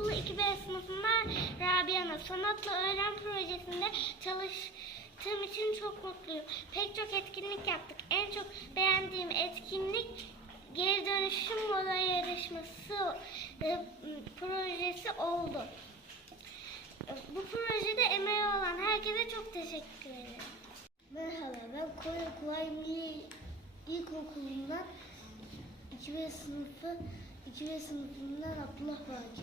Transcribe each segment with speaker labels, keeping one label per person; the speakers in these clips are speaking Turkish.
Speaker 1: İlkokulu 2B sınıfından Rabia'na Sanatla Öğren projesinde çalıştığım için çok mutluyum. Pek çok etkinlik yaptık. En çok beğendiğim etkinlik geri dönüşüm moda yarışması e, projesi oldu. Bu projede emeği olan herkese çok teşekkür ederim. Merhaba ben Konya Kuvayi Milli İlkokulu'ndan 2B sınıfı 2B sınıfından Abdullah Bağcı.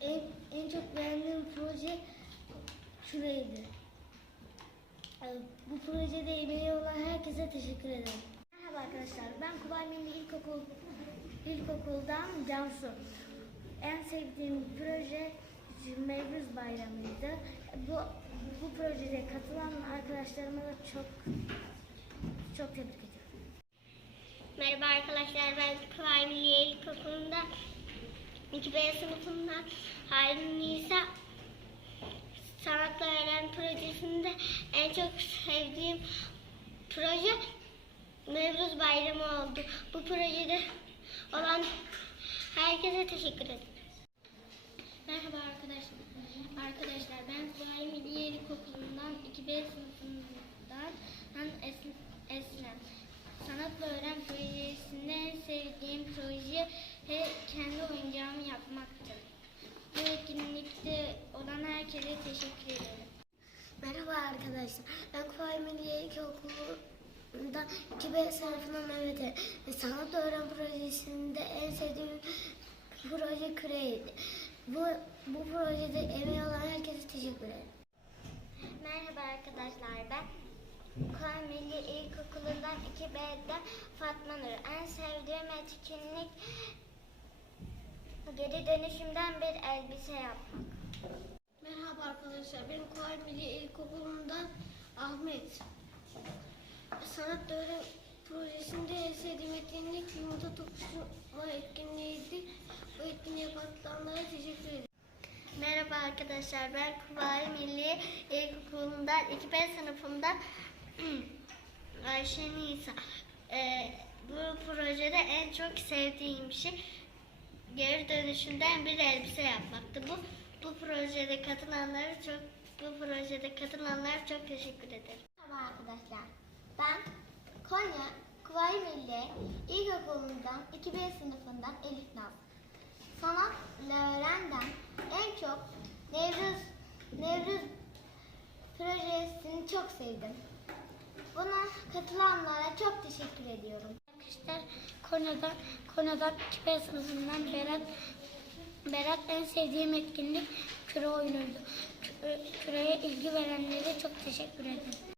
Speaker 1: En, en çok beğendiğim proje şuraydı. Ee, Bu projede emeği olan herkese teşekkür ederim. Merhaba arkadaşlar. Ben Kuvayi Milli İlkokul İlkokul'dan Cansu. En sevdiğim proje Mevruz Bayramı'ydı. Bu bu projeye katılan arkadaşlarıma da çok çok tebrik ediyorum. Merhaba arkadaşlar. Ben Kuvayi Milli İlkokulu'nda 2B sınıfından Harun Nisa Sanatla Öğren projesinde en çok sevdiğim proje Nevruz Bayramı oldu. Bu projede olan herkese teşekkür ederim. Merhaba arkadaşlar. Arkadaşlar ben Kuvayi Milli İlkokulu'ndan 2B sınıfından ben Es- Eslem. Sanatla Öğren projesinde en sevdiğim proje ve kendi oyuncağımı yapmaktır. Bu etkinlikte olan herkese teşekkür ederim. Merhaba arkadaşlar. Ben Kuvayi Milli İlkokulu'ndan 2B sınıfından Mehmet'e ve Sanat Öğren Projesi'nde en sevdiğim proje Create. Bu, bu projede emeği olan herkese teşekkür ederim. Merhaba arkadaşlar ben Kuvayi Milli İlkokulu'ndan 2B'den Fatma Nur. En sevdiğim etkinlik geri dönüşümden bir elbise yapmak.
Speaker 2: Merhaba arkadaşlar, ben Kuvayi Milli İlkokulu'ndan Ahmet. Sanat Öğren Projesi'nde en sevdiğim etkinlik yumurta tokuşturma etkinliğiydi. Bu etkinliğe katılanlara teşekkür ederim.
Speaker 1: Merhaba arkadaşlar ben Kuvayi Milli İlkokulu'ndan 2B sınıfından Ayşe Nisa. Ee, bu projede en çok sevdiğim şey geri dönüşümden bir elbise yapmaktı. Bu bu projede katılanlara çok bu projede katılanlara çok teşekkür ederim.
Speaker 3: Merhaba arkadaşlar. Ben Konya Kuvayi Milli İlkokulu'ndan 2B sınıfından Elif Naz. Sanatla öğrenden en çok Nevruz, Nevruz projesini çok sevdim. Buna katılanlara çok teşekkür ediyorum.
Speaker 1: Arkadaşlar Konya'dan 2B sınıfından Berat Berat en sevdiğim etkinlik küre oyunuydu. Kü- Küreye ilgi verenlere çok teşekkür ederim.